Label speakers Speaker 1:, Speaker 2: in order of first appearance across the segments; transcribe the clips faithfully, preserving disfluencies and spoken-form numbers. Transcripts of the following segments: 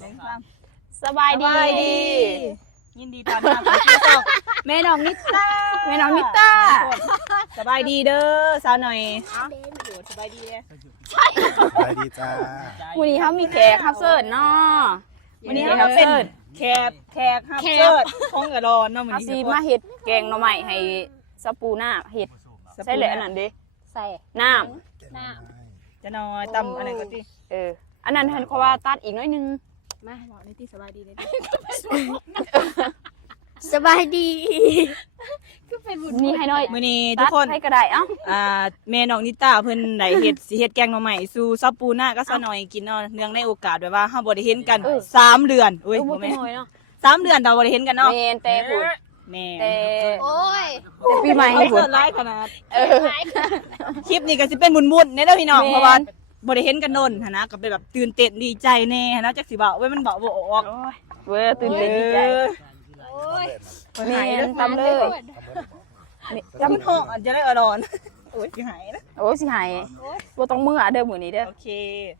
Speaker 1: สบายดี
Speaker 2: ยินดีต้อนรับสู่ช่องแม่น้องนิต้า
Speaker 1: แม่น้องนิต้า
Speaker 2: สบายดีเด้อสาวหน่อยสบายดีเลย
Speaker 3: สบายดีจ้า
Speaker 1: วันนี้เขามีแขกรับเชิญเนาะ
Speaker 2: วันนี้เขาเป็นแขกแขกรับเชิญของกระดอนเนาะมื้อ
Speaker 1: เขา
Speaker 2: นี้
Speaker 1: สิมาเฮ็ดแกงหน่อไม้ให้สปูหน้าเฮ็ดใส่เลยอันนั้นดิใส่น้ำ
Speaker 3: น้
Speaker 2: ำจะน้อยตำอันนั้นก็ติ
Speaker 1: เอออันนั้นเห็นเขาว่าตัดอีกน้อยนึง
Speaker 2: มาบอกนิติสบายดีเลย
Speaker 4: สบายดี
Speaker 1: นี่ให้น้อย
Speaker 2: มื้อนี้ทุกคน
Speaker 1: ให้ก็ได้เอ้า
Speaker 2: อ่าแม่น้องนิต้าเพิ่นได้เฮ็ดสิเฮ็ดแกงหน่อไม้สู่ซับปูหน้าก็ซะหน่อยกินเนาะเนื่องในโอกาสแบบว่าเฮาบ่ได้เห็นกันสามเดือนอุ้ยบ่แม่นสามเดือนเราบ่ได้เห็นกันเนาะ
Speaker 1: แม่นแต่พุ่น
Speaker 2: แม่
Speaker 1: แต่
Speaker 4: โอ้ย
Speaker 1: แต่ปีใหม่ให้พุ่น
Speaker 2: หลายขนาดเออคลิปนี้ก็สิเป็นบุญๆแน่เด้อพี่น้องเพราะว่าบ่ได้เห็นกันโดนหั่นนะก็เป็นแบบตื่นเต้นดีใจแน่หั่นนะจักสิเว้าเว้ยมันเว้าบ่ออก
Speaker 1: เว้อตื่นเต้นดีใจ
Speaker 4: โอ้ย
Speaker 1: แม่นตำเลย
Speaker 2: จำเหาะจะได้อร่อยโอ้ยสิหายนะ
Speaker 1: โอ้สิหายบ่ต้องมื้อเด้อมื้อนี้เด้อ
Speaker 2: โอเค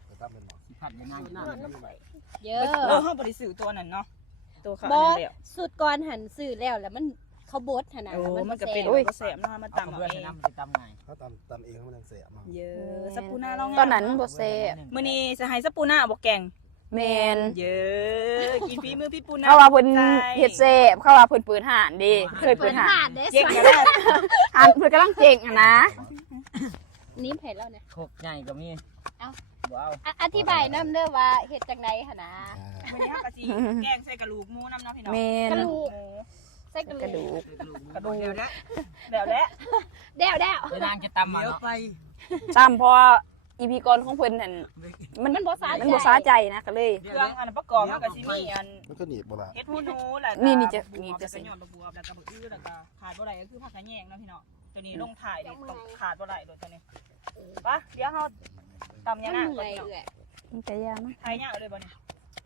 Speaker 4: เยอะ
Speaker 2: เออเฮาบ่ได้ซื้อตัวนั้นเนาะตัวเขา
Speaker 4: บ่
Speaker 2: อันนั้นแล้ว
Speaker 4: สุดก่อนหันซื้อแล้วแล้วมันเขาบดหั่นน่ะ
Speaker 2: โอ้มันก็เป็นบ่แซ่บเนาะมาตำเอาเอง
Speaker 3: ำเขาตำตำเองเขามันเสียมา
Speaker 2: เยอะสปูน่าลอง
Speaker 1: ตอนนั้นบ่แซ่บ
Speaker 2: มื้อนี้สิให้สปูน่าบ่แกง
Speaker 1: แม่น
Speaker 2: เยอะกินฝีมือพี่ปูน่า
Speaker 1: เขาว่าเพิ่นเฮ็ดแซ่บเขาว่าเพิ่นเปิดห้านดิเคยเปิดห้าน
Speaker 2: เจ๊งแล้ว
Speaker 1: ห้านเพิ่นกำลังเจ๊งอ่ะนะ
Speaker 4: นี่เผ็ดแล้วเนี่ย
Speaker 5: โคกใหญ่ก็มี
Speaker 4: เอ้า
Speaker 5: บ่เอา
Speaker 4: อธิบายนำเด้อว่าเฮ็ดจังได๋หั่นนะ
Speaker 2: มื้อนี้เฮาก็สิแกงใส่กระดูกหมูนำเนาะพี่น้อง
Speaker 1: แม่น
Speaker 4: กระดูกใส่กระดูก
Speaker 2: กระดูกแล้วแล้ว
Speaker 4: แด้วแด้ว
Speaker 5: เดี๋ยวนางจะตำมาเนาะ
Speaker 1: ตามเพราะอีพีก่อนของเพิ่นนั่นมันมันบ่ซามันบ่ซาใจนะก็เลย
Speaker 2: เครื่องอันประกอบมันก็สิมีอัน
Speaker 3: มันก็หนีบบ่ล่ะ
Speaker 2: เฮ็ดหูหนูแล้วก็
Speaker 1: นี่นี่จะ
Speaker 2: นี่จะเป็นยอดบวบแล้วก็บักอื้อแล้วก็ขาดบ่ได้ก็คือผักกระแยงเนาะพี่น้องตัวนี้ลงถ่ายนี่ต้องขาดบ่ได้โดยตัวนี้ปะเดี๋ยวเฮาตำยานาก่อนเนาะ
Speaker 1: มันจะยามั้ย
Speaker 2: ถ่ายยากเลยบ่นี่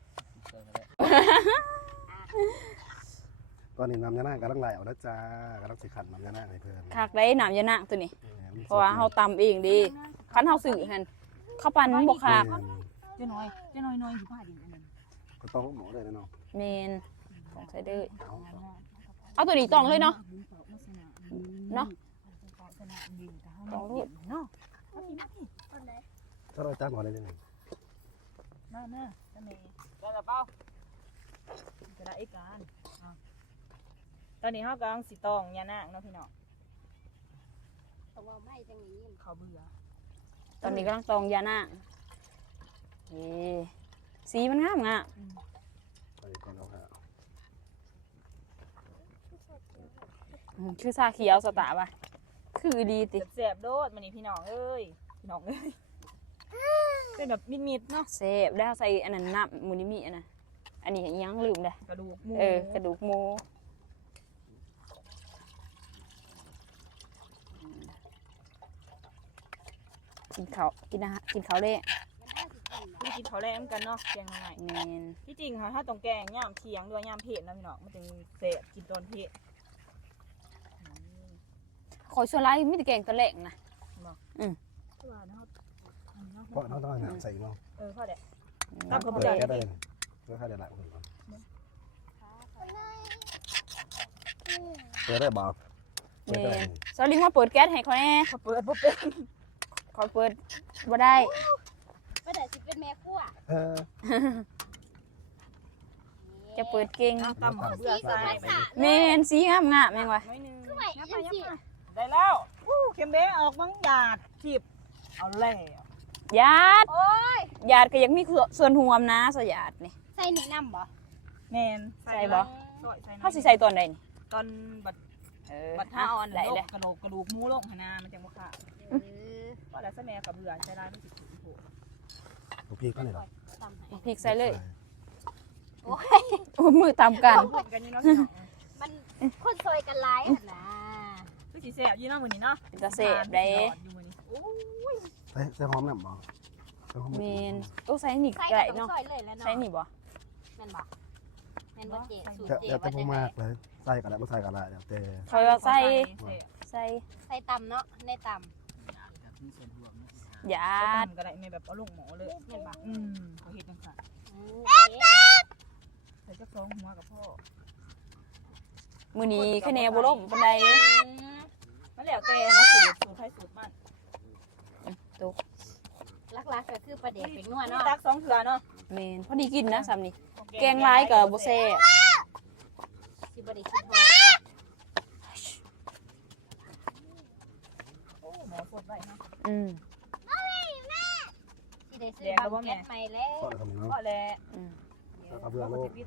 Speaker 3: ตอนนี้น้ำยานากํลังไหลเอาแล้วจ้ากำลังสิขันน้ำยานาให้เพิ่น
Speaker 1: คักได้น้ำยานางตัวนี้เพราะว่าเฮาตำเองดิคันเฮาซื้อหั่นข้าวปั้นบ่คัก
Speaker 2: เจ้าน้อยเจ้าน้อยน้อยอยู่ผ้าดิอันนั้น
Speaker 3: ก็ต้องหมูเลยนะเนาะ
Speaker 1: แม่นต้องใส่เด้อเอาตัวนี้ต้องเลยเนาะเนาะต้องรูดเนาะ
Speaker 3: ถ้าเราจ้างก่อนได้จังได๋
Speaker 2: น่าๆจะมีได้ละเป้าจะได้อีกการตอนนี้เฮากำลังสิตองยานางเนาะพี่น้อง
Speaker 4: เขาว่าไม่จังนี้
Speaker 2: เขาเบื่อ
Speaker 1: ตอนนี้กำลังตองยานางนี่สีมันงามงะ
Speaker 3: ไปก่อนเอาค่ะ
Speaker 1: คือชาเขียวสตาร์ป่ะคือดีติ
Speaker 2: แซ่บโดดมื้อนี้พี่น้องเอ้ยพี่น้องเอ้ยเป็นแบบมิดๆเนาะ
Speaker 1: แซ่บแล้วใส่อันนั้นน้ำมูนิมิอันน่ะอันนี้ยังลืมได้
Speaker 2: กระดูกหมู
Speaker 1: เออกระดูกหมูกินข้าวกินอาหารกินข้าวเละ
Speaker 2: ไม่กินข้าวแรงกันเนาะแกงง่าย
Speaker 1: แม่น
Speaker 2: ที่จริงค่ะถ้าต้องแกงย่ามเที่ยงด้วยย่ามเผ็ดนะพี่น้องมันจึงแซ่บกินตอนเผ็ด
Speaker 1: ขอส่วนไรไม่ได้แกงตะแหลงนะอืม
Speaker 3: เพราะเราต้องน้ำใส่เนาะ
Speaker 2: เออพ่อเด็ก
Speaker 3: ตั้งเขาบ่ได้ก็ได้เพื่อให้ได้หลายคนก่อนเปิดได้บ่
Speaker 1: แม่สลิงมาเปิดแก๊สให้เขาแน่
Speaker 2: เขาเปิดบ่เป็น
Speaker 1: เขาเปิดบ่ได้
Speaker 4: บ่ได้สิเป็นแม่ครัว
Speaker 3: เออ
Speaker 1: จะเปิดเก่ง
Speaker 2: ตำเบื่อใส่
Speaker 1: แม่นสีงามงามแม่งว่ะ
Speaker 2: ได้แล้วอู้เข็มเบ้ออกมั้งหยาดจีบเอาแล้ว
Speaker 1: ญาติโอ้ยญาติก็ยังมีส่วนห่วมนะสญาตินี่
Speaker 4: ใส่นี่น้ำบ่
Speaker 2: แม่น
Speaker 1: ใส่บ่เฮาสิใส่ตอนใดนี่
Speaker 2: ตอนบัดเออบัดถ้าเอาอันนั้นกระโหลกกระดูกหมูลงหั่นน่ะมันจังบ่ค่ะเออก็แล้วซะแม่กับเบื่อใส่ได้มันสิขี้โผ
Speaker 3: ลูกพี่ก็นี่ล่ะ
Speaker 1: พริกใส่เลยโอ้ยโอ้มือตามกัน
Speaker 4: มันคนซอยกันหลายหั่นน่ะ
Speaker 2: คือสิแซ่บอยู่เนาะมื้อนี้เนาะ
Speaker 1: เป็นตาแซ่บได้
Speaker 2: โอ้ย
Speaker 3: ใส่ใส่หอมแม่บ่
Speaker 1: แม่นโอ้ใส่นี่ก็ได้เนาะใส่นี่บ่
Speaker 4: แม่นบ่แม่นบ่เจ๊สูตรเจ๊
Speaker 3: อย่าแต่บ่มากเลยใส่ก็ได้บ่ใส่ก็ได้แล้วแต่
Speaker 1: เขาใส่ใส่
Speaker 4: ใส่ตำเนาะในตำ
Speaker 1: ญาติ
Speaker 2: ก็ได้แม่แบบเอาลงหม้อเลยแม่นบ่อืมเขาเฮ็ดจังซั่นหัวกับพ่อ
Speaker 1: มื้อนี้คะแนนบ่ล่มปานใด
Speaker 2: มันแล้วแต่นะสูตรสูตรไทยสูตรมัน
Speaker 1: ตก
Speaker 4: ลักๆก็คือประเด็นเป็นนัว
Speaker 2: มี
Speaker 4: เนาะ
Speaker 2: ตักสองเถื่อเนาะ
Speaker 1: แม่นพอดีกินนะซ้ำนี่แกงหลายก็บ่แซ่บ
Speaker 4: สิบ่ได้คิดฮอด
Speaker 2: โอ้หมอสดไว้เนาะ
Speaker 1: อืม
Speaker 4: สิได้ซื้อบางแก๊สใหม่แล้ว
Speaker 3: ก็ทำเนาะ
Speaker 2: ก็แหละ
Speaker 1: อืม
Speaker 3: แล้วก็เบื่อโลก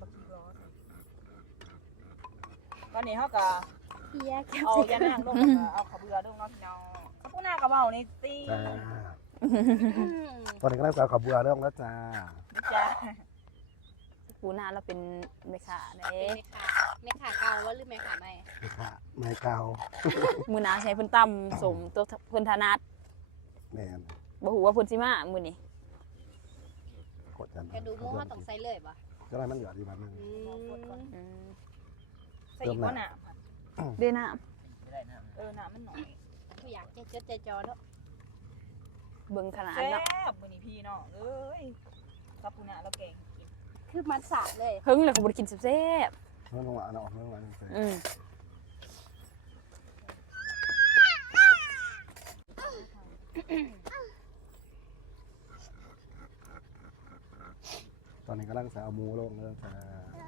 Speaker 2: ตอนนี้เขาก็
Speaker 4: เฮียแก้ว
Speaker 2: เอา
Speaker 4: สิ
Speaker 2: ยานั่งลงแล้วก็เอาข้าวเบื่อลงเนาะพี่น้องข้าวปูหน้ากระเป๋านี่ตี
Speaker 3: จ้า
Speaker 4: อืม
Speaker 3: ตอนนี้ก็ได้สาวขับเบื่อเรื่องแล้วจ้า
Speaker 2: จ้า
Speaker 1: ปูนาเราเป็นแม่ค้าเด้
Speaker 4: เป็นแม่ค้าแม่ค้าเก่าว่าหรือแม่ค้าใหม่
Speaker 3: ไม่ค่ะไม่เกา
Speaker 1: มื้อหน้าใช้เพิ่นตำสมตัวเพิ่นถนัด
Speaker 3: แม่น
Speaker 1: บ่ฮู้ว่าเพิ่นสิมามื้อนี้
Speaker 3: กดกัน
Speaker 4: กระดูกหมูเขาต้องใส่เลยบ่
Speaker 3: ก็ได้มันเหลือดีบ้างนึง
Speaker 4: อืม
Speaker 1: อืม
Speaker 2: ใส่อีกว่าหนา
Speaker 1: เด้น้ำ
Speaker 2: เออหนามันหน่อย
Speaker 4: ผู้อยากใจจดใจจ่อเนาะ
Speaker 1: เบิ่งขนาด
Speaker 2: แซ่
Speaker 1: เนาะ
Speaker 2: บมื้อนี้พี่น้องเอ้ยข้าวปูหน้าเราแกงกิน
Speaker 4: คือมันสาดเลย
Speaker 1: เฮิงแล้วก็บ่ได้กินแซ่บ
Speaker 3: เรื่องของหวานออกเรื่องหวาน
Speaker 1: ๆอืม
Speaker 3: ตอนนี้ก็ร่างสาวมูลงแล้วจ้า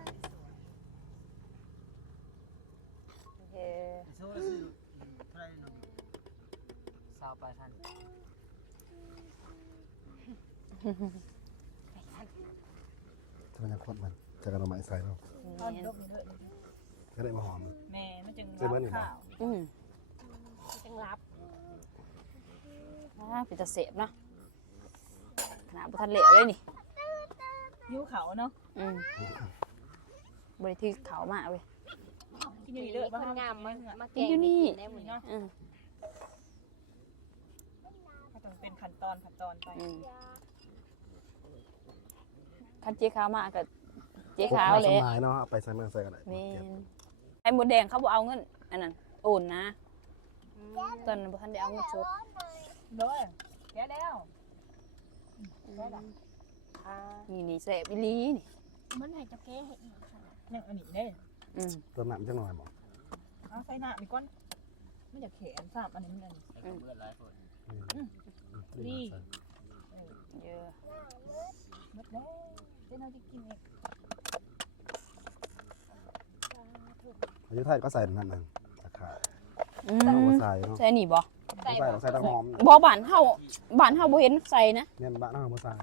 Speaker 1: โอเค
Speaker 5: สาวปลายพันธุ์
Speaker 3: จะมันยังคดมันจะกันเอาไม้ใส่เรา
Speaker 2: ตอนยกนี่เด้อ
Speaker 3: ก็ได้มาหอม
Speaker 2: แม่มันจึง
Speaker 3: เจ๊เบิ้ลนี่
Speaker 2: ข้าว
Speaker 1: อืม
Speaker 4: จังรับ
Speaker 1: อ่าเป็นตาเสพเนาะขนาดบ่ทันเหลวเลยนี่
Speaker 2: ยิ้วเขาเนาะ
Speaker 1: อืมบ่ได้ถือเขามาเว้ย
Speaker 2: กินอยู่นี่เด้อ
Speaker 4: คนงามมามา
Speaker 1: กินอยู่นี่
Speaker 4: ได้หมดเนาะ
Speaker 1: อืม
Speaker 2: ก็ต้องเป็นขั้นตอนขั้นตอนไป
Speaker 1: อืมคันเจ๊ขาวมาก็เจ๊ขาวแหละ
Speaker 3: สมัยเนาะไปใส่มาใส่กันได้
Speaker 1: แม่นไอ้หมดแดงเขาบ่เอาเงินอันนั้นโอนนะตอนนั้นบ่ทันได้เอาเงินสด
Speaker 2: เด้อแกะแล้วแกะละ
Speaker 1: นี่นี่แซ่บอีหลีนี่
Speaker 4: มันให้จะแก้ให้อีกค่ะ
Speaker 2: เนี่ยอันนี้เด้
Speaker 1: อืม
Speaker 3: เติมน้ำจังหน่อยบอก
Speaker 2: เอาใส่หน้ามีก้อนไม่อยากแขนสามอันนี้มันอันนี้
Speaker 5: ไอ้กระเบื้องหลายคน
Speaker 2: นี่
Speaker 1: เยอะ
Speaker 2: หมดแล้วเดี๋ยวเราจะกินเอง
Speaker 3: อายุไทยก็ใส่นั่นนึงตะขา
Speaker 1: อื
Speaker 3: ต้อง
Speaker 1: ม
Speaker 3: ใส่เนาะ
Speaker 1: ใส่นี่บ่
Speaker 4: ใส่
Speaker 3: ใส่ใส่ตะหอม
Speaker 1: บ่บ้านเฮาบ้านเฮาบ่เห็นใส่นะ
Speaker 3: เนี่ยบ้านเราใส่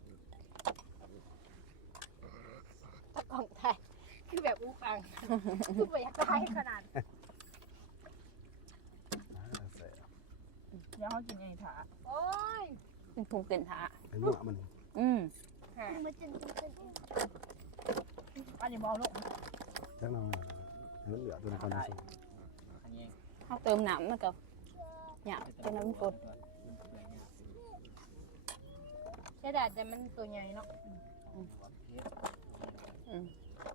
Speaker 4: ตะกล่องไทยคือแบบอู้ฟังคือบ่อยากได้ขนาด
Speaker 2: เดี๋ยวเขากินเองถ่า
Speaker 4: โอ้ย
Speaker 1: เป็นพุงเต็นทา
Speaker 3: เป็นหัวมัน
Speaker 1: อืม
Speaker 4: มาจึงจึง
Speaker 2: อันนี้บอลลูก
Speaker 3: จังหน่อยมันเหลือตัวในความสุข
Speaker 5: อันนี้
Speaker 1: เฮาเติมน้ำมันก็หยาบจังนั้นมันกด
Speaker 4: ใช่แต่แต่มันตัวใหญ่เนาะ
Speaker 1: อืม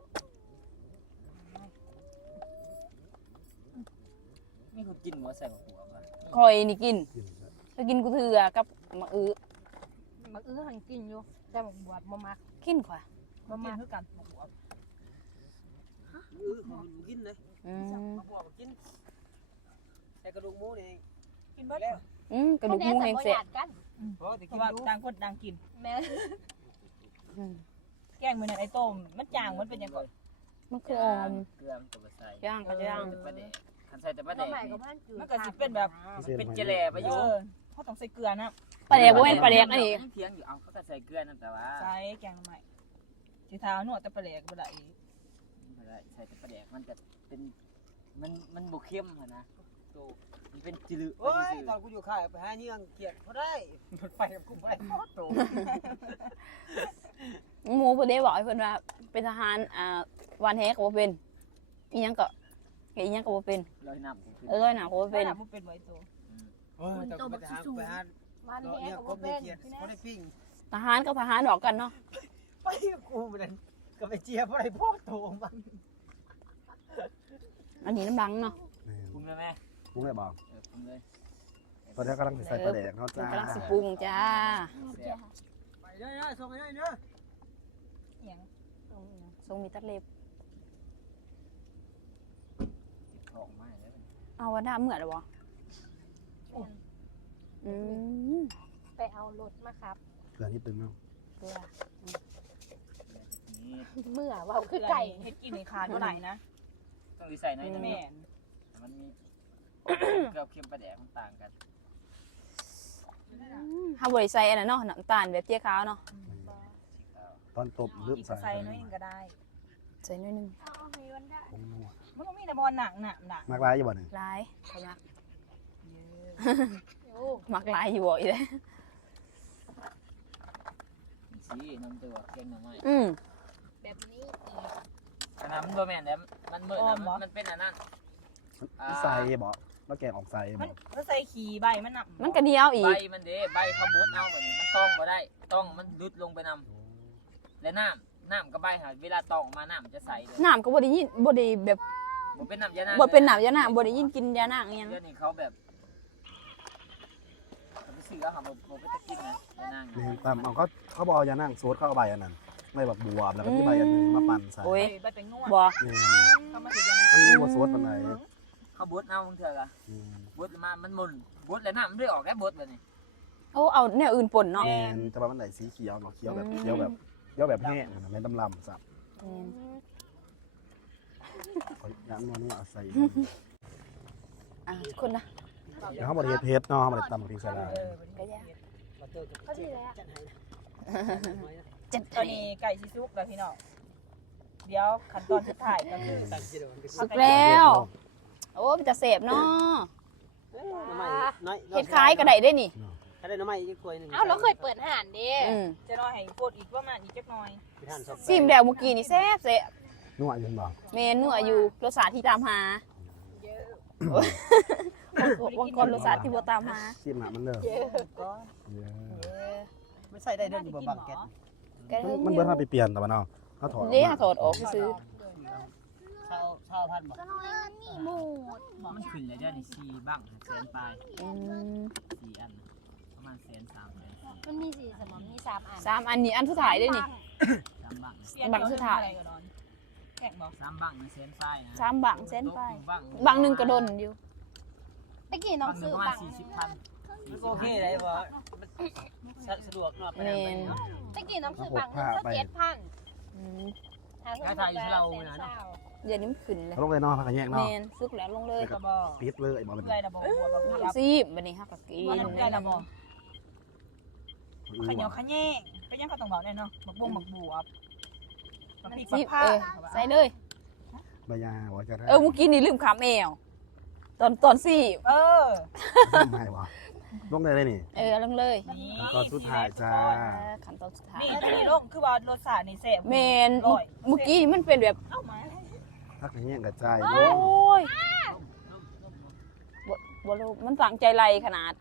Speaker 5: มีคนกินหมูใส่หัวป่ะ
Speaker 1: คอยนี่กิน
Speaker 3: กิน
Speaker 1: ถ้ากินกูเถือกับมะอื้อ
Speaker 4: มันอื้อหันกินอยู่แต่มันบวชบ่มัก
Speaker 1: กินกว่า
Speaker 2: มามาคือกันหัว
Speaker 5: เออมันกินเลย
Speaker 1: อืม
Speaker 5: มาบอกกินใส่กระดูกหมูนี่
Speaker 2: กินเบิดแล้ว
Speaker 1: อืมกระดูกหมูแห้งแซ่บ
Speaker 4: กัน
Speaker 5: เพราะแต่
Speaker 2: เพ
Speaker 5: กิน
Speaker 2: ราะว่า
Speaker 5: ดู
Speaker 2: ต่างคนต่างกิน
Speaker 4: แม่
Speaker 1: อืม
Speaker 2: แกงมือนั่นไอ้ต้มมันจางมันเป็นยังไง
Speaker 1: มันคือออม
Speaker 5: เกลือมันตัวใส่
Speaker 1: ย่างก็ย่าง
Speaker 5: แต่ปลาแดกคันใส่แต่ปลาแด
Speaker 4: ก็
Speaker 5: ก
Speaker 4: ใหม่
Speaker 5: นี่
Speaker 4: ก็บ้านจืด
Speaker 2: มันก็สิเป็นแบบ
Speaker 5: เป็นเจลาไปอยู่
Speaker 2: เออเขาต้องใส่เกลือนะ
Speaker 1: ปลาแดกบ่แม่นปลาแดกอันนี้
Speaker 5: เทียงอยู่เอาเขาก็ใส่เกลือนั่นแต่ว่า
Speaker 2: ใส่แกงใหม่สีเท้าหนวดแต่ปลาแหลกบ่ได้
Speaker 5: ใส่แต่ปลาแดกมันจะเป็นมันมันบ่เข้มอะนะโตมันเป็นจืด
Speaker 6: โอ้ยตอนกูอยู่ค่ายไปหาเงี้ยงเกียดเขาได้
Speaker 2: รถไฟกับกูบ่ได้พอโต
Speaker 1: หมูเพิ่นได้บอกให้เพิ่นว่าเป็นทหารอ่าวานแฮก็บ่เป็นอีหยังก็เฮ็ดอีหยังก็บ่เป็น
Speaker 5: ลอยน้ำขึ้น
Speaker 1: เออร้อยหน้าก็บ่
Speaker 2: เป็
Speaker 1: เป็น น
Speaker 2: มันเป็นไว้โต
Speaker 6: โอ้ยตอนกูไปหาไปหา
Speaker 4: วัน
Speaker 6: เนาะ
Speaker 4: แห้
Speaker 6: เนี่ย
Speaker 4: ก็
Speaker 6: ก็
Speaker 4: บ่
Speaker 6: ไม่
Speaker 4: เป็น
Speaker 6: เกียดเขาได้ปิ้ง
Speaker 1: ทหารกับทหารดอกกันเนาะ
Speaker 6: ไปกับกูเหมือนกันก็ไปเจียบอะไรพ่อโตมัน
Speaker 1: อันนี้น้ำดังเนาะ
Speaker 5: ปรุงเลยไหม
Speaker 3: ปรุงได้บอก
Speaker 5: เออปรุงเลย
Speaker 3: ตอนนี้กำลังใส่ปลาแดกเนาะ
Speaker 1: มัน
Speaker 3: จ้าก
Speaker 1: ำลังสิปรุงจ้า
Speaker 5: แซ่บ
Speaker 6: ไปเด้อๆส่งไปเด้อ
Speaker 2: อย่าง
Speaker 1: ทรงมีตัดเล็บ
Speaker 5: ออกมาแล้ว
Speaker 1: เอาวันหน้าเมื่อแล้วบ่อืม
Speaker 4: ไปเอารถมาครับ
Speaker 3: เกลือนิดนึงเนาะ
Speaker 1: เกลือ
Speaker 5: นี่
Speaker 4: เมื่อว่าคือไก่
Speaker 2: เฮ็ดกินในคานบ่ไหนนะ
Speaker 5: ต้องดีใส่หน่อยนึง
Speaker 2: แม่น
Speaker 5: มันมีเกลือเค็มปลาแดกมันต่างกัน
Speaker 1: เฮาบ่ได้ใส่อันนั้นเนาะน้ำตาลแบบเตี้ยขาวเนาะ
Speaker 3: ตอนตบลืม
Speaker 2: อีก
Speaker 3: ใส่
Speaker 2: ใส่น้อยหนึงก็ได้
Speaker 1: ใส่หนิดนึง
Speaker 3: ผงนัว
Speaker 2: มันก็มีแต่บอลหนักหนักหนัก
Speaker 3: มากลายอยู่บ่หนึ่ง
Speaker 1: หลายเขามัก
Speaker 4: โอ้
Speaker 1: มักหลายอยู่บ่อีเด้
Speaker 5: สีน้ำตัวเค็มหน่อย
Speaker 1: อืม
Speaker 4: แบบนี้อีก
Speaker 5: อันนั้นมันบ่แม่นแล้วมันเมื่อนะมันเป็นอันนั้น
Speaker 3: มันใส่บ่แล้วแกงออกใส่
Speaker 2: มั
Speaker 3: บ่
Speaker 2: นมันใส่ขี้ใบมันหนัก
Speaker 1: มันก็เหนียวอี
Speaker 5: ใบ
Speaker 1: ก
Speaker 5: มันเด้ใบเขาบดเอาแบบนี้มันต้องบ่ได้ต้องมันลุดลงไปนำและน้ำน้ำกับใบหาเวลาตองมาน้ำจะใสเลย
Speaker 1: น้ำก็บ่ได้ยินบ่ได้แบบ
Speaker 5: บ่เป็นน้ำยานาง
Speaker 1: บ่เป็นน้ำยานางบ่ได้ยินกินยานางอิหยัง
Speaker 5: เดี๋ยวนี้เขาแบบเขาไปซื้อเอาหาบ่บ่ไปตะกินนะยานาง
Speaker 3: นี่ตามเอาเขาเขาบอกเอายานั่งโซดเข้าเอาใบอันนั้นไม่แบบบวบแล้วก็ที่ใบอันนึงมาปั่นใส่
Speaker 1: โอ้ย
Speaker 2: ใบเป็นงวด
Speaker 1: บ่
Speaker 3: นี่
Speaker 2: ก็มาถึงแล้วนะ
Speaker 3: อันนี้บ่โซดปานใด
Speaker 5: เขาบดเอาบางเถื่อกะ
Speaker 3: อืม
Speaker 5: บดมามันหมุนบดแล้วน้ำมันได้ออกแค่บดแบบนี้
Speaker 1: โอ้เอาแนวอื่นป่นเนาะ
Speaker 3: แม่นแต่ว่ามันได้สีเขียวเนาะเขียวแบบเขียวแบบเขียวแบบแห้งนะไม่ดำลำสับ
Speaker 1: อืม
Speaker 3: เขาย่างนัวนี่เอาใส่
Speaker 1: อ่ะทุกคนนะ
Speaker 3: เดี๋ยวเขาบริเฮ็ดเพชรเนาะเขาบริตำพริกใส่ลาย
Speaker 2: เออ
Speaker 1: ก็ยา
Speaker 4: ก็ดีเลยอะ
Speaker 1: จัด
Speaker 2: ตอนนี้ไก่ชิซุกแล้วพี่น้องเดี๋ยวขั้นตอนสุดท้ายก็คือ
Speaker 1: สุกแล้วโอ้มันจะเสพเนาะเฮ็ดคล้ายก็ได้ได้นี่
Speaker 6: ถ้าได้น้ำมันอีกถ้วยหนึง
Speaker 4: เอ้าเราเคยเปิดอาหารเด้
Speaker 1: อืม
Speaker 2: จะรอให้โคตรอีกประมาณอีกจักหน่อย
Speaker 1: ซิมแล้วเมื่อกี้นี่แซ่บแซ่บ
Speaker 3: นัวอยืนบ่
Speaker 1: เมนูอายุรสชาติที่ตามหาวังกรรสชาติที่บ่ตามหา
Speaker 3: ชิมหนามันเด้อ
Speaker 4: เยอะ
Speaker 6: ก็
Speaker 3: เยอะ
Speaker 6: ไม่ใส่ได้เด้ออยู่บ่บังแก๊ส
Speaker 1: แก
Speaker 3: มันมันเบิดถ้าไปเปลี่ยนแต่ว่าเนาะเขาถอดออก
Speaker 1: เด้
Speaker 3: มา
Speaker 1: หาถอดออกซื้อ
Speaker 6: ชาวชาวพันธุ์บ่
Speaker 4: หมู
Speaker 5: มันขึ้นเลยเดี๋ยวนี้สี่บังแสนปลาย
Speaker 1: อืม
Speaker 5: สี่อันประมาณแสนสามแสนสี่
Speaker 4: มันมีสี่สมองมีสามอัน
Speaker 1: สามอันนี้อันสุดท้ายได้นี่
Speaker 5: สามบัง
Speaker 1: บังสุดท้าย
Speaker 2: แข่งบ่
Speaker 5: สามบังในแสนปลายนะ
Speaker 1: สามบังเส้นไป
Speaker 5: บัง
Speaker 1: บางหนึงกระดนอยู่
Speaker 4: ตะกี้น้อง
Speaker 5: บังหนึ่
Speaker 4: ซื้
Speaker 5: ง
Speaker 4: อ
Speaker 5: ประมาณ
Speaker 4: บัง
Speaker 5: สี่สิบพัน
Speaker 6: มันก็โอเคได้บ่มันสะดวกเนาะไป
Speaker 1: แม
Speaker 6: ทางไหน
Speaker 1: น
Speaker 6: เนาะ
Speaker 4: ตะกี้น้องซื้อบังหนึงก็เจ็ดพัน
Speaker 1: อืม
Speaker 4: หาเงินมาแล้วแสนเศร้า
Speaker 1: เดี๋ยวนี้มันขึ้นเลย
Speaker 3: เขาลงเลยเนาะเขาก็แยก
Speaker 1: แม
Speaker 3: เนาะ
Speaker 1: นสุกแล้วลงเลย
Speaker 2: ก็บ่
Speaker 3: ปิดเลยบ่เป็น
Speaker 2: เอื่อยละบ่หัวบ่หัว
Speaker 1: ซีบบัดนี้ฮักก็กิน
Speaker 2: บ่น้ำเอื่อยละบ่
Speaker 3: อื
Speaker 2: ข
Speaker 3: อ
Speaker 2: ยอ
Speaker 3: ว่ะ
Speaker 2: ขะแยงเป็นยังเขาต้องบอกแน่เนาะบักบงบักบวบบักพริกบั
Speaker 1: ซี
Speaker 2: ก
Speaker 1: บ
Speaker 2: ผ้า
Speaker 1: เออใส่เลย
Speaker 3: ใบยาว่าจะได้
Speaker 1: เออเมื่อกี้นี่ลืมขามแอวตอนตอนซีบ
Speaker 2: เออ
Speaker 3: ไม่วะลงได้เลยนี่
Speaker 1: เออลงเลย
Speaker 2: นี่
Speaker 3: ขั้นตอนสุดท้ายจ้า
Speaker 1: เออขั้นตอนสุดท้าย
Speaker 2: นี่ตัวนี้ลงคือว่ารสชาตินี่แซ่บ
Speaker 1: แมนเมื่อกี้นี่มันเป็นแบบ
Speaker 2: เอ้ามา
Speaker 3: ทักแยกกระจาย
Speaker 1: โอ้ยบ่บ่รู้มันตั้งใจไรขนาด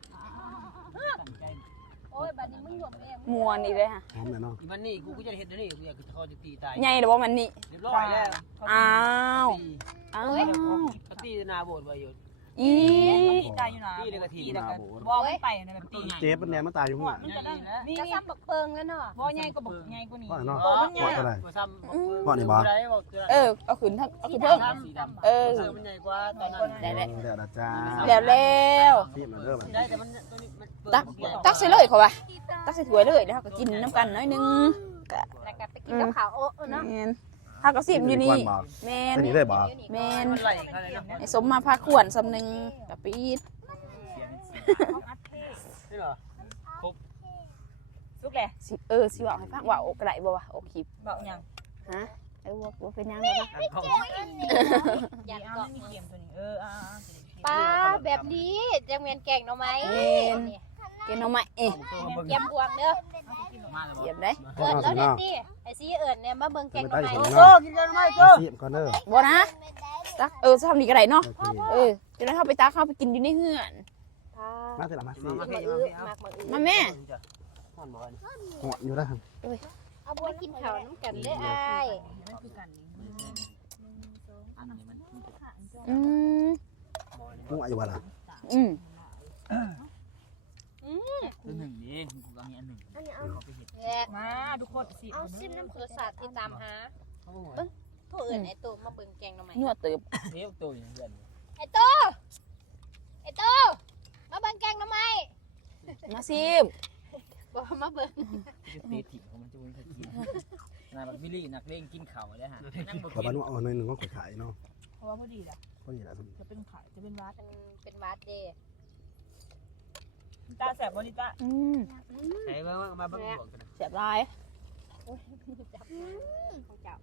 Speaker 4: โอ้ยบัดนี้มึงหยดไปยัง
Speaker 1: มวนอีกเลยฮะ
Speaker 3: หอมเลยเนาะ
Speaker 6: อีมันนี่กูก็จะเฮ็ดเดี๋ยวนี้กูอยากจะเขาจะตีตาย
Speaker 1: ใหญ่หรือว่ามันนี่
Speaker 6: เรียบร้อยแล้ว
Speaker 1: อ้าว
Speaker 6: ตี
Speaker 1: อ้าว
Speaker 6: เขาตีนาโบดไว้อยู่
Speaker 1: อี
Speaker 2: ตีตายอยู่นะ
Speaker 6: ตีเลยก็ตี
Speaker 2: แล้วก็บ่มันไปในแบบตี
Speaker 3: เจ็บมันแนมมันตายอยู่หัว
Speaker 2: มันจะได้นี่
Speaker 4: กระซ้ำบักเปิงแล้วเนาะ
Speaker 2: บ่ใหญ่ก็บ่ใหญ่กว่านี้
Speaker 3: ว่าเนาะ
Speaker 2: บ่มันใหญ่
Speaker 3: ว่าอะไร
Speaker 6: บ่ซ้ำ
Speaker 3: ว่านี่บ่
Speaker 6: ได้บ่
Speaker 1: เออเอาขึ้นทั้งเอาขึ้นเพิ่ง
Speaker 5: สีดำ
Speaker 1: เออ
Speaker 6: เสือมันใหญ่กว่าตอนนั้น
Speaker 1: ได้แล้ว
Speaker 3: เดี๋ยวนะจ้า
Speaker 1: แล้วแล้ว
Speaker 3: พี่มันเริ่ม
Speaker 6: ได้แต่มันตัวนี้มันเปิด
Speaker 1: ตัก
Speaker 6: ใหญ่
Speaker 1: ตักใส่เลยเขาว่าตักใส่ถ้วยเลยแล้วเขาก็กินน้ำกันน้อยนึงก็
Speaker 4: แล้วก็ไปกินกับข้าวโอ๊ะเนาะ
Speaker 1: แมนถ้าก็สิบอยู่นี่แมน
Speaker 3: แค่นี้ได้บ่
Speaker 1: แมน
Speaker 6: มันไหลเข้าเลยเนาะ
Speaker 1: ไอ้สมมาพาขวนสำนึงกับปีด
Speaker 6: นี่เหรอ
Speaker 2: สุกแหละ
Speaker 1: สิเออสิว่าให้ฟังว่าโอกระไดบ่วะโอคลิป
Speaker 2: เบาหยัง
Speaker 1: ฮะเออว่าว่าเป็นยังไงบ้าง
Speaker 6: อันของ
Speaker 4: ยัน
Speaker 2: เอา
Speaker 4: เกาะ
Speaker 2: ไม่มีเกมตัวนี้เอออ่า
Speaker 4: ปลาแบบนี้จังเวียนแกงหน่อไม้
Speaker 1: เกนเอาไหมเอ๊ะ
Speaker 4: เยี่ยมบวงเด้อ
Speaker 5: มาแล้ว
Speaker 1: เยี่ยมได้
Speaker 4: เอิญแล้วเด็ดดิไอ้ซีเอิญเนี่ยมาเบิ่งแกงหน่อไม้
Speaker 6: โจ้กินกันไหมโจ้
Speaker 3: ซีมก่อนเด้อ
Speaker 1: บ่นะตักเออจะทำนี่กระไดเนาะ
Speaker 3: โอเค
Speaker 1: เออจะได้เข้าไปตักเข้าไปกินอยู่ในเฮือน
Speaker 3: มาเสร็จแล้วมาซี
Speaker 4: มาอื้อมากมาอื้อ
Speaker 1: มาแม่
Speaker 6: ห่อนบ่อน
Speaker 3: หัวอยู่ได้ครับ
Speaker 4: เอาบัวกินข้าวน้ำกันเด้ออ้าย
Speaker 5: อันนี้มัน
Speaker 1: อืม
Speaker 3: หัวอยู่บ่ล่ะ
Speaker 1: อืม
Speaker 5: ตัวหนึ่งนี่กูก็มีอันหนึ่งเขาไปเห็ด
Speaker 4: แหละ
Speaker 2: มาทุกคนสิ
Speaker 4: เอาซิมน้ำรสชาติที่ตามหาโทษเอิญไอ้ตัวมาเบิ่งแกงหน่อไม้
Speaker 1: นวดเติบ
Speaker 5: เทปตัวอย่างเงี้ย
Speaker 1: อ
Speaker 4: อ้โตไอ้โตมาเบิ่งแกงทำไม
Speaker 1: มาซิม
Speaker 4: บอกมาเบิ่ง
Speaker 5: จะเตะถิ่งของมันจะวิ่งกินนาบักบิลลี่นักเลงกินเข่าเลยฮะนั่งบน
Speaker 3: ขอบ้านว่าเอาหน่อยหนึงก็ขายเนาะ
Speaker 2: เพราะว่าพอดีล่ะ
Speaker 3: ก็นี่แหละ
Speaker 2: จะเป็นขายจะเป็นวัด
Speaker 4: มันเป็นวัดเด้
Speaker 2: นิต้าแสบบ่นิต้า
Speaker 1: อืม
Speaker 6: ไหนมามาเบิ่งบอกกันนะ
Speaker 1: แซ่บหลาย
Speaker 4: จับของเจ้า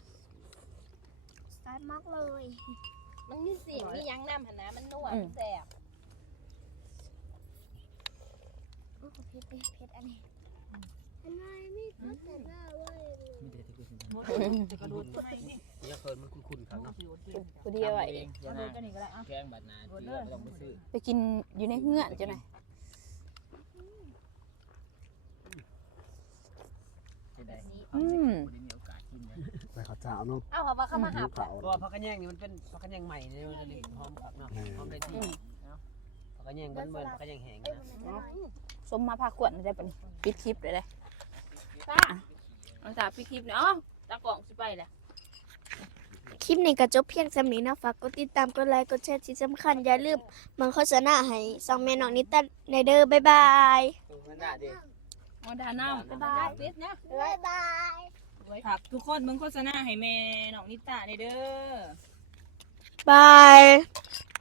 Speaker 7: สายมากเลย
Speaker 4: มันมีเสียงมียังน้ำหันนะมันนวดแซ่บ
Speaker 7: โอ้โหเพชรเพชรอันนี้อันไหนไม่ก็แต่หน้าเว้ย
Speaker 5: มีแต่ที่กิน
Speaker 2: หมดจะกระโดดไปนี่
Speaker 6: เนี่ยเพิ่นมันคุ้นๆครับเนาะ
Speaker 1: ผู้เดียวไว้
Speaker 5: เอง
Speaker 2: กระโดดกันนี่ก็ได้อ่ะ
Speaker 5: แกงบัดนาจีไม่ต้องไปซื้อ
Speaker 1: ไปกินอยู่ในเฮือนจ้ะหน่อย
Speaker 5: จะได้
Speaker 1: อืม
Speaker 5: ได้มีโอกาสกินเลย
Speaker 3: ไปข้าวเจ้าเนาะ
Speaker 4: เอ้าเขาว่าเขามาหา
Speaker 3: หิวข้าว
Speaker 6: เพราะว่าผักกระแยงนี่มันเป็นผักกระแยงใหม่เนี่ยมันจะลิ้นหอมครับเนาะหอมได้ที่ผักกระแยงมันเหมือนผักกระแยงแห้งนะ
Speaker 1: สมมาพาขวดได้ปะนี่ปิดคลิปเลยได้
Speaker 4: ป้า
Speaker 1: เอาจ้าปิดคลิปเนาะตากล่องสิไปแหละ
Speaker 7: คลิปนี้ก็จบเพียงสำนี้นะฝากกดติดตามกดไลค์กดแชร์ที่สำคัญอย่าลืมมังโฆษณาให้สองแม่น้องนิต้าในเด้อบ๊ายบาย
Speaker 6: มันน่าดี
Speaker 1: มอดาน้ำ
Speaker 4: บ๊ายบายปิดนะ
Speaker 7: บ๊ายบาย
Speaker 2: ฝากทุกคนเบิ่งโฆษณาให้แม่น้องนิต้าได้เด้อ
Speaker 7: บาย